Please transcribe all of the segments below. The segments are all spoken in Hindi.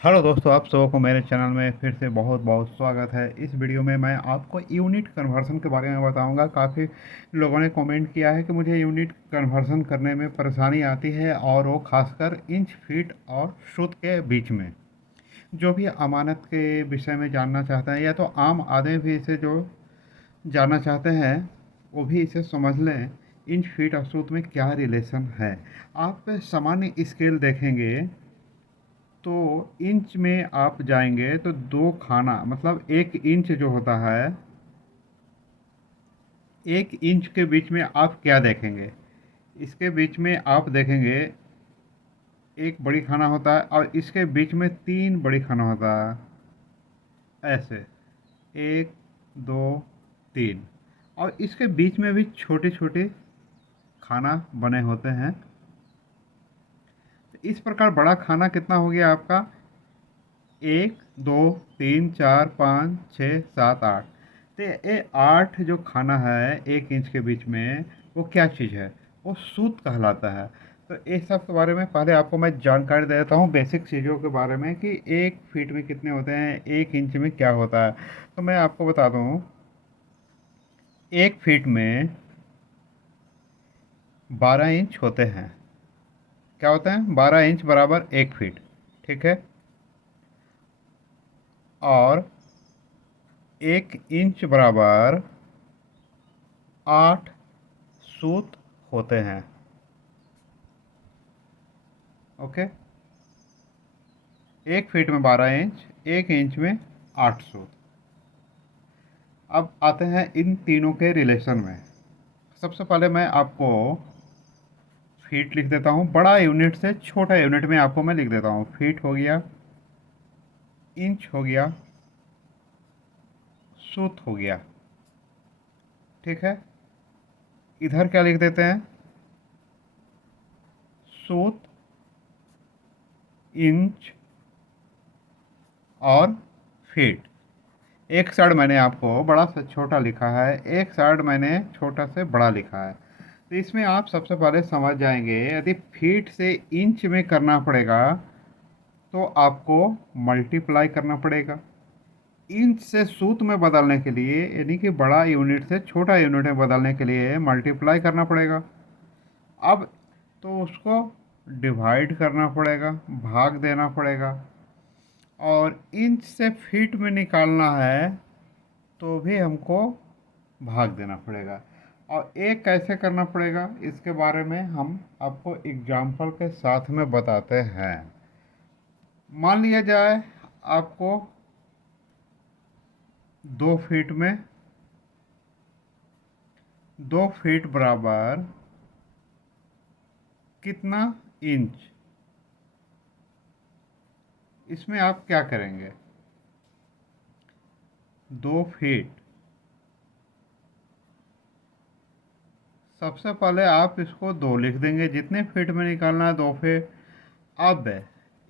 हेलो दोस्तों, आप सबों को मेरे चैनल में फिर से बहुत बहुत स्वागत है। इस वीडियो में मैं आपको यूनिट कन्वर्सन के बारे में बताऊंगा। काफ़ी लोगों ने कमेंट किया है कि मुझे यूनिट कन्वर्सन करने में परेशानी आती है, और वो खासकर इंच, फीट और शुद्ध के बीच में। जो भी अमानत के विषय में जानना चाहते हैं, या तो आम आदमी भी इसे जो जानना चाहते हैं वो भी इसे समझ लें। इंच, फीट और शुद्ध में क्या रिलेशन है। आप सामान्य स्केल देखेंगे तो इंच में आप जाएंगे तो दो खाना, मतलब 1 इंच जो होता है, 1 इंच के बीच में आप क्या देखेंगे। इसके बीच में आप देखेंगे एक बड़ी खाना होता है, और इसके बीच में 3 बड़ी खाना होता है। ऐसे 1 2 3, और इसके बीच में भी छोटे छोटे खाना बने होते हैं। तो इस प्रकार बड़ा खाना कितना हो गया आपका? 1 2 3 4 5 6 7 8। तो ये 8 जो खाना है 1 इंच के बीच में, वो क्या चीज़ है? वो सूत कहलाता है। तो इस सब के बारे में पहले आपको मैं जानकारी दे देता हूँ, बेसिक चीज़ों के बारे में, कि 1 फीट में कितने होते हैं, 1 इंच में क्या होता है। तो मैं आपको बता दूँ, 1 फीट में 12 इंच होते हैं। क्या होते हैं? 12 इंच बराबर 1 फीट। ठीक है। और 1 इंच बराबर 8 सूत होते हैं। ओके। 1 फीट में 12 इंच, 1 इंच में 8 सूत। अब आते हैं इन तीनों के रिलेशन में। सबसे पहले मैं आपको फीट लिख देता हूँ। बड़ा यूनिट से छोटा यूनिट में आपको मैं लिख देता हूँ। फीट हो गया, इंच हो गया, सूत हो गया। ठीक है। इधर क्या लिख देते हैं? सूत, इंच और फीट। एक साइड मैंने आपको बड़ा से छोटा लिखा है, एक साइड मैंने छोटा से बड़ा लिखा है। तो इसमें आप सबसे पहले समझ जाएंगे, यदि फीट से इंच में करना पड़ेगा तो आपको मल्टीप्लाई करना पड़ेगा। इंच से सूत में बदलने के लिए, यानी कि बड़ा यूनिट से छोटा यूनिट में बदलने के लिए मल्टीप्लाई करना पड़ेगा। अब तो उसको डिवाइड करना पड़ेगा, भाग देना पड़ेगा। और इंच से फीट में निकालना है तो भी हमको भाग देना पड़ेगा। और एक कैसे करना पड़ेगा, इसके बारे में हम आपको एग्जाम्पल के साथ में बताते हैं। मान लिया जाए आपको 2 फीट में 2 फीट बराबर कितना इंच, इसमें आप क्या करेंगे? 2 फीट, सबसे पहले आप इसको 2 लिख देंगे, जितने फीट में निकालना है 2 फीट। अब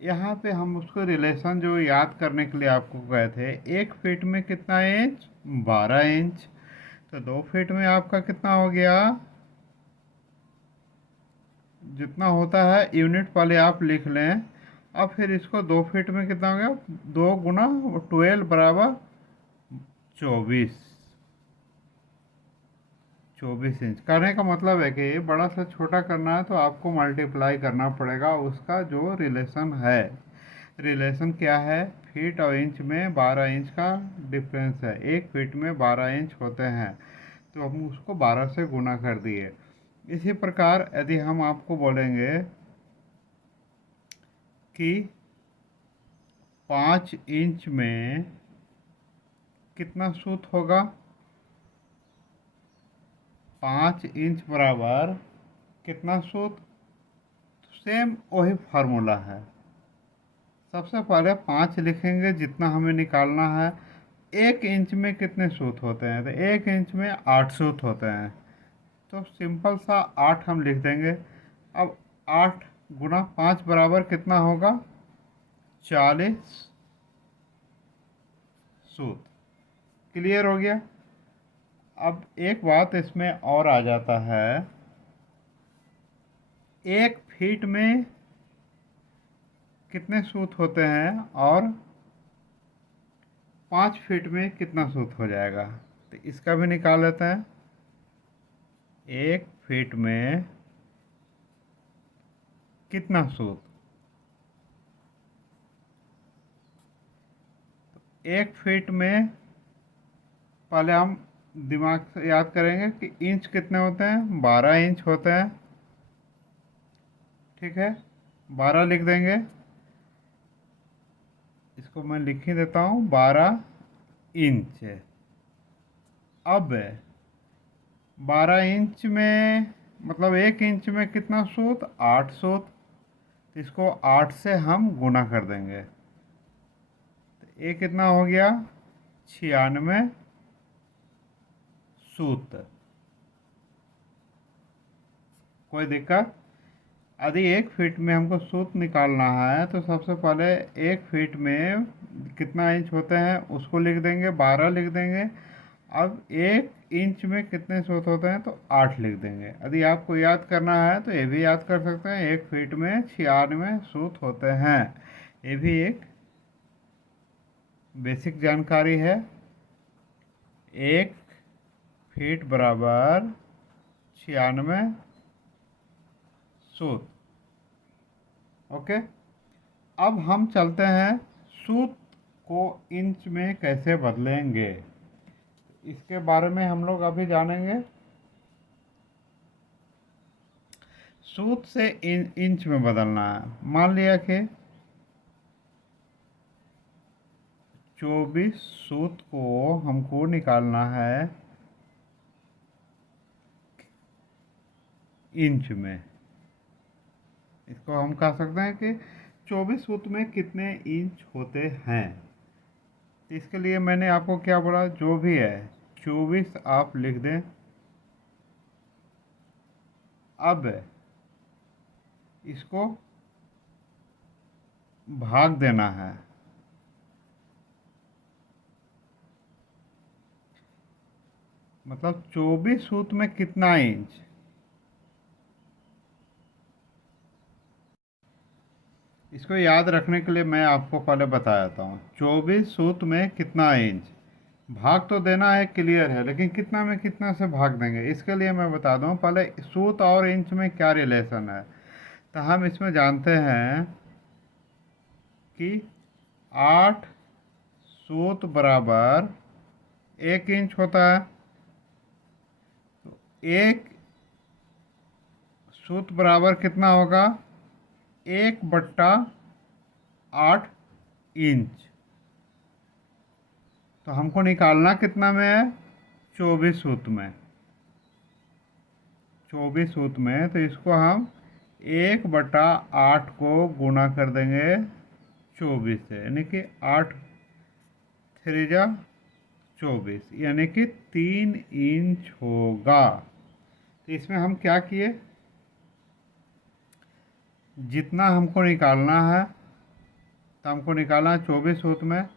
यहाँ पे हम उसको रिलेशन जो याद करने के लिए आपको गए थे, 1 फीट में कितना इंच? 12 इंच। तो 2 फीट में आपका कितना हो गया? जितना होता है यूनिट पहले आप लिख लें। अब फिर इसको 2 फीट में कितना हो गया? 2 गुना 12 बराबर 24। 24 इंच करने का मतलब है कि बड़ा से छोटा करना है तो आपको मल्टीप्लाई करना पड़ेगा उसका जो रिलेशन है। रिलेशन क्या है? फीट और इंच में 12 इंच का डिफरेंस है। 1 फीट में 12 इंच होते हैं, तो हम उसको 12 से गुना कर दिए। इसी प्रकार यदि हम आपको बोलेंगे कि 5 इंच में कितना सूत होगा? 5 इंच बराबर कितना सूत? सेम वही फार्मूला है। सबसे पहले 5 लिखेंगे जितना हमें निकालना है। 1 इंच में कितने सूत होते हैं? तो 1 इंच में 8 सूत होते हैं। तो सिंपल सा 8 हम लिख देंगे। अब 8 गुना 5 बराबर कितना होगा? 40 सूत। क्लियर हो गया? अब एक बात इसमें और आ जाता है, 1 फीट में कितने सूत होते हैं और 5 फीट में कितना सूत हो जाएगा, तो इसका भी निकाल लेते हैं। 1 फीट में कितना सूत, 1 फीट में पहले हम दिमाग से याद करेंगे कि इंच कितने होते हैं, 12 इंच होते हैं। ठीक है, 12 लिख देंगे। इसको मैं लिख ही देता हूँ, 12 इंच। अब 12 इंच में मतलब 1 इंच में कितना सूत, 8 सूत। तो इसको 8 से हम गुना कर देंगे, तो ये कितना हो गया, 96 सूत। कोई दिक्कत? यदि 1 फीट में हमको सूत निकालना है तो सबसे पहले 1 फीट में कितना इंच होते हैं उसको लिख देंगे, 12 लिख देंगे। अब 1 इंच में कितने सूत होते हैं तो 8 लिख देंगे। यदि आपको याद करना है तो ये भी याद कर सकते हैं, 1 फीट में 96 सूत होते हैं। ये भी एक बेसिक जानकारी है। 1 फीट बराबर 96 सूत। ओके, अब हम चलते हैं सूत को इंच में कैसे बदलेंगे, इसके बारे में हम लोग अभी जानेंगे। सूत से इंच में बदलना है। मान लिया कि 24 सूत को हमको निकालना है इंच में। इसको हम कह सकते हैं कि 24 सूत में कितने इंच होते हैं। इसके लिए मैंने आपको क्या बोला, जो भी है 24 आप लिख दें। अब इसको भाग देना है, मतलब 24 सूत में कितना इंच। इसको याद रखने के लिए मैं आपको पहले बता देता हूँ, 24 सूत में कितना इंच। भाग तो देना है, क्लियर है, लेकिन कितना में कितना से भाग देंगे इसके लिए मैं बता दूँ पहले सूत और इंच में क्या रिलेशन है। तो हम इसमें जानते हैं कि 8 सूत बराबर 1 इंच होता है। तो 1 सूत बराबर कितना होगा, 1/8 इंच। तो हमको निकालना कितना में है, 24 सूत में। 24 सूत में तो इसको हम 1/8 को गुना कर देंगे 24 से, यानी कि 8×3=24, यानी कि 3 इंच होगा। तो इसमें हम क्या किए, जितना हमको निकालना है तो हमको निकालना है 24 सूत में,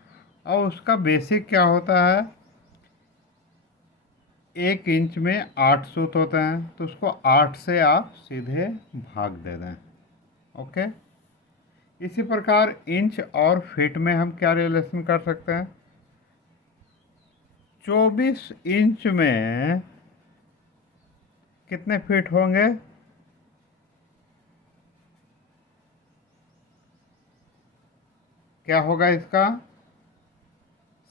और उसका बेसिक क्या होता है, 1 इंच में 8 सूत होते हैं, तो उसको 8 से आप सीधे भाग दे दें। ओके, इसी प्रकार इंच और फीट में हम क्या रिलेशन कर सकते हैं, 24 इंच में कितने फीट होंगे, क्या होगा इसका,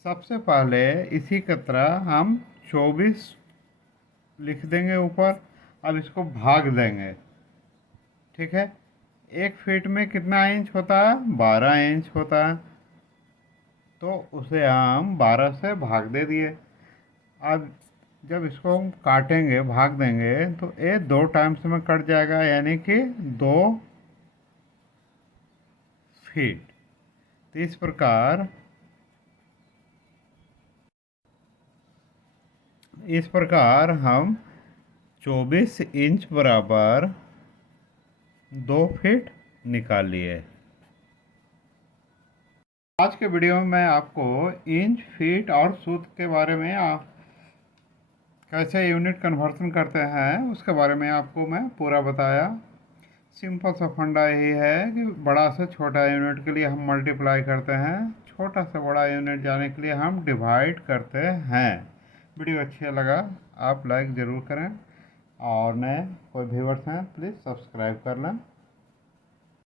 सबसे पहले इसी की तरह हम 24 लिख देंगे ऊपर। अब इसको भाग देंगे। ठीक है, 1 फीट में कितना इंच होता है, 12 इंच होता है, तो उसे हम 12 से भाग दे दिए। अब जब इसको हम काटेंगे, भाग देंगे, तो ये 2 टाइम्स में कट जाएगा, यानी कि 2 फीट। तो इस प्रकार हम 24 इंच बराबर 2 फीट निकाल लिए। आज के वीडियो में मैं आपको इंच, फीट और सूत के बारे में कैसे यूनिट कन्वर्सन करते हैं उसके बारे में आपको मैं पूरा बताया। सिंपल सा फंडा यही है कि बड़ा से छोटा यूनिट के लिए हम मल्टीप्लाई करते हैं, छोटा से बड़ा यूनिट जाने के लिए हम डिवाइड करते हैं। वीडियो अच्छा लगा आप लाइक ज़रूर करें, और नए कोई व्यूअर्स हैं प्लीज़ सब्सक्राइब कर लें।